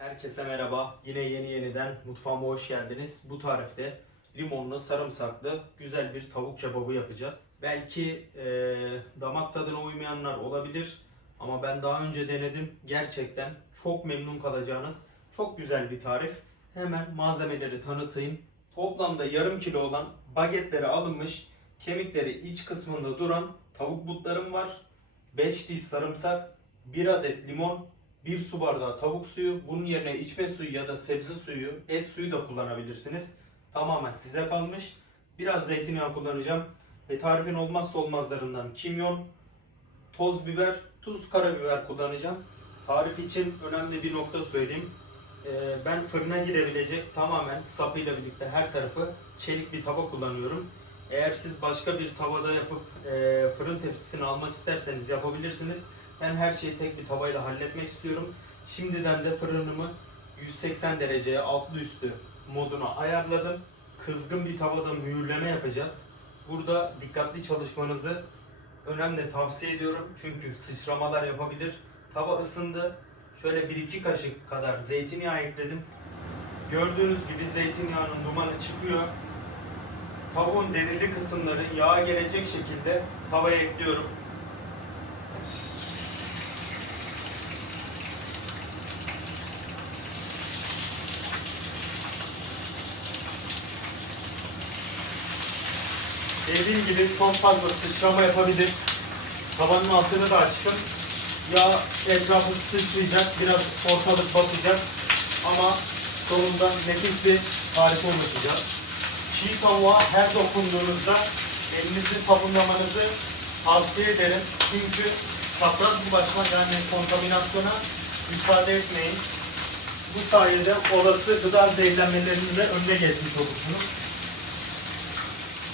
Herkese merhaba. Yine yeni yeniden mutfağıma hoş geldiniz. Bu tarifte limonlu, sarımsaklı güzel bir tavuk kebabı yapacağız. Belki eee, damak tadına uymayanlar olabilir ama ben daha önce denedim. Gerçekten çok memnun kalacağınız çok güzel bir tarif. Hemen malzemeleri tanıtayım. Toplamda yarım kilo olan bagetleri alınmış, kemikleri iç kısmında duran tavuk butlarım var. 5 diş sarımsak, 1 adet limon, 1 su bardağı tavuk suyu, bunun yerine içme suyu ya da sebze suyu, et suyu da kullanabilirsiniz. Tamamen size kalmış. Biraz zeytinyağı kullanacağım ve tarifin olmazsa olmazlarından kimyon, toz biber, tuz, karabiber kullanacağım. Tarif için önemli bir nokta söyleyeyim. Ee, ben fırına girebilecek tamamen sapıyla birlikte her tarafı çelik bir tava kullanıyorum. Eğer siz başka bir tavada yapıp e, fırın tepsisini almak isterseniz yapabilirsiniz. Ben her şeyi tek bir tavayla halletmek istiyorum. Şimdiden de fırınımı 180 dereceye altlı üstü moduna ayarladım. Kızgın bir tavada mühürleme yapacağız. Burada dikkatli çalışmanızı önemli tavsiye ediyorum. Çünkü sıçramalar yapabilir. Tava ısındı. Şöyle 1-2 kaşık kadar zeytinyağı ekledim. Gördüğünüz gibi zeytinyağının dumanı çıkıyor. Tavuğun derili kısımları yağa gelecek şekilde tavaya ekliyorum. Dediğim gibi çok fazla sıçrama yapabilir. Tavanın altını da açtım. Yağ etrafı sıçrayacak, biraz ortalık batacak. Ama sonunda nefis bir harika oluşacak. Çiğ tavuğa her dokunduğunuzda elinizi sabunlamanızı tavsiye ederim. Çünkü çapraz bulaşma yani kontaminasyona müsaade etmeyin. Bu sayede olası gıda zehirlenmelerinin de önüne geçmiş olursunuz.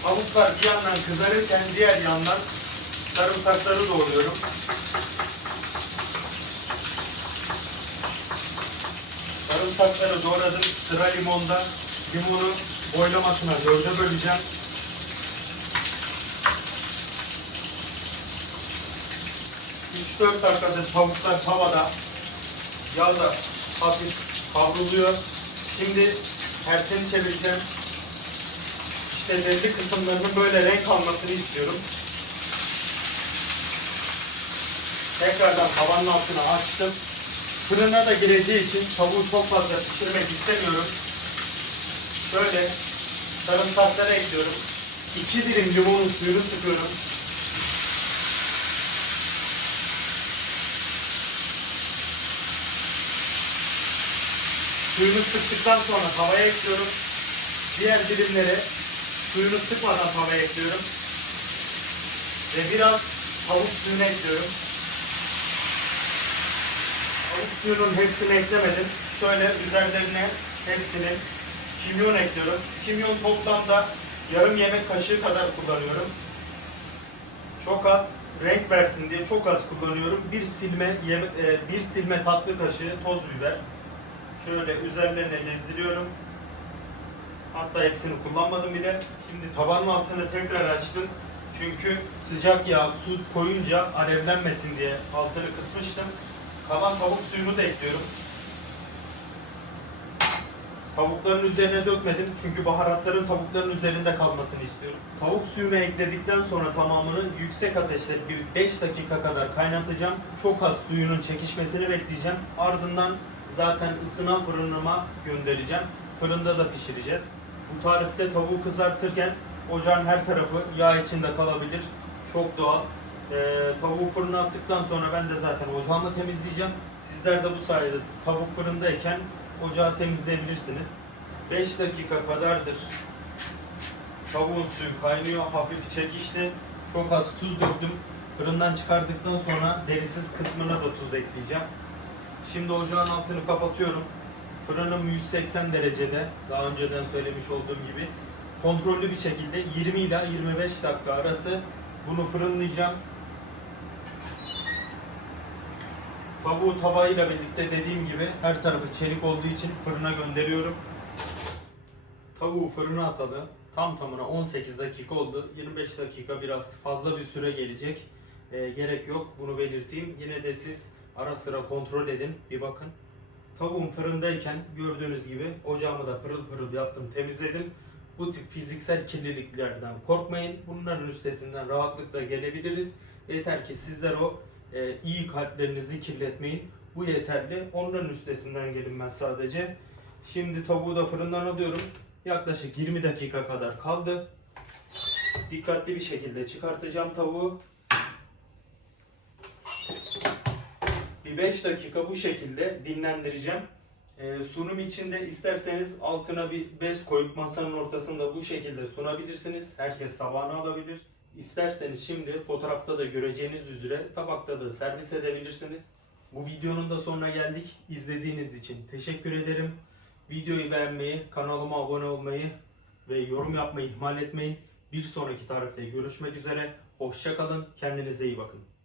Tavuklar bir yandan kızarırken diğer yandan sarımsakları doğruyorum. Sarımsakları doğradım. Sıra limonda. Limonu boylamasına dörde böleceğim. Üç dört dakikadır tavuklar tavada. Yağ da hafif kavruluyor. Şimdi tersini çevireceğim. İşte belli kısımlarının böyle renk almasını istiyorum. Tekrardan tavanın altına açtım. Fırına da gireceği için tavuğu çok fazla pişirmek istemiyorum. Şöyle sarımsakları ekliyorum. İki dilim limonun suyunu sıkıyorum. Suyunu sıktıktan sonra tavaya ekliyorum. Diğer dilimleri suyunu sıkmadan tavaya ekliyorum. Ve biraz tavuk suyunu ekliyorum. Tavuk suyunun hepsini eklemedim. Şöyle üzerlerine hepsini kimyon ekliyorum. Kimyon toplamda yarım yemek kaşığı kadar kullanıyorum. Çok az renk versin diye çok az kullanıyorum. Bir silme e, bir silme tatlı kaşığı toz biber. Şöyle üzerlerine gezdiriyorum. Hatta hepsini kullanmadım bile. Şimdi tavanın altını tekrar açtım. Çünkü sıcak yağ, su koyunca alevlenmesin diye altını kısmıştım. Kalan tavuk suyunu da ekliyorum. Tavukların üzerine dökmedim çünkü baharatların tavukların üzerinde kalmasını istiyorum. Tavuk suyunu ekledikten sonra tamamını yüksek ateşte bir 5 dakika kadar kaynatacağım. Çok az suyunun çekişmesini bekleyeceğim. Ardından zaten ısınan fırınıma göndereceğim. Fırında da pişireceğiz. Bu tarifte tavuğu kızartırken ocağın her tarafı yağ içinde kalabilir. Çok doğal. Ee, tavuğu fırına attıktan sonra ben de zaten ocağımı temizleyeceğim. Sizler de bu sayede tavuk fırındayken ocağı temizleyebilirsiniz. 5 dakika kadardır tavuğun suyu kaynıyor. Hafif çekişti. Çok az tuz döktüm. Fırından çıkardıktan sonra derisiz kısmına da tuz ekleyeceğim. Şimdi ocağın altını kapatıyorum. Fırınım 180 derecede. Daha önceden söylemiş olduğum gibi. Kontrollü bir şekilde 20 ila 25 dakika arası bunu fırınlayacağım. Tavuğu tavayla birlikte dediğim gibi her tarafı çelik olduğu için fırına gönderiyorum. Tavuğu fırına atalı. Tam tamına 18 dakika oldu. 25 dakika biraz fazla bir süre gelecek. Ee, gerek yok bunu belirteyim. Yine de siz ara sıra kontrol edin. Bir bakın. Tavuğum fırındayken gördüğünüz gibi ocağımı da pırıl pırıl yaptım, temizledim. Bu tip fiziksel kirliliklerden korkmayın. Bunların üstesinden rahatlıkla gelebiliriz. Yeter ki sizler o e, iyi kalplerinizi kirletmeyin. Bu yeterli. Onların üstesinden gelinmez sadece. Şimdi tavuğu da fırından alıyorum. Yaklaşık 20 dakika kadar kaldı. Dikkatli bir şekilde çıkartacağım tavuğu. Bir 5 dakika bu şekilde dinlendireceğim. Ee, sunum için de isterseniz altına bir bez koyup masanın ortasında bu şekilde sunabilirsiniz. Herkes tabağına alabilir. İsterseniz şimdi fotoğrafta da göreceğiniz üzere tabakta da servis edebilirsiniz. Bu videonun da sonuna geldik. İzlediğiniz için teşekkür ederim. Videoyu beğenmeyi, kanalıma abone olmayı ve yorum yapmayı ihmal etmeyin. Bir sonraki tarifte görüşmek üzere. Hoşçakalın. Kendinize iyi bakın.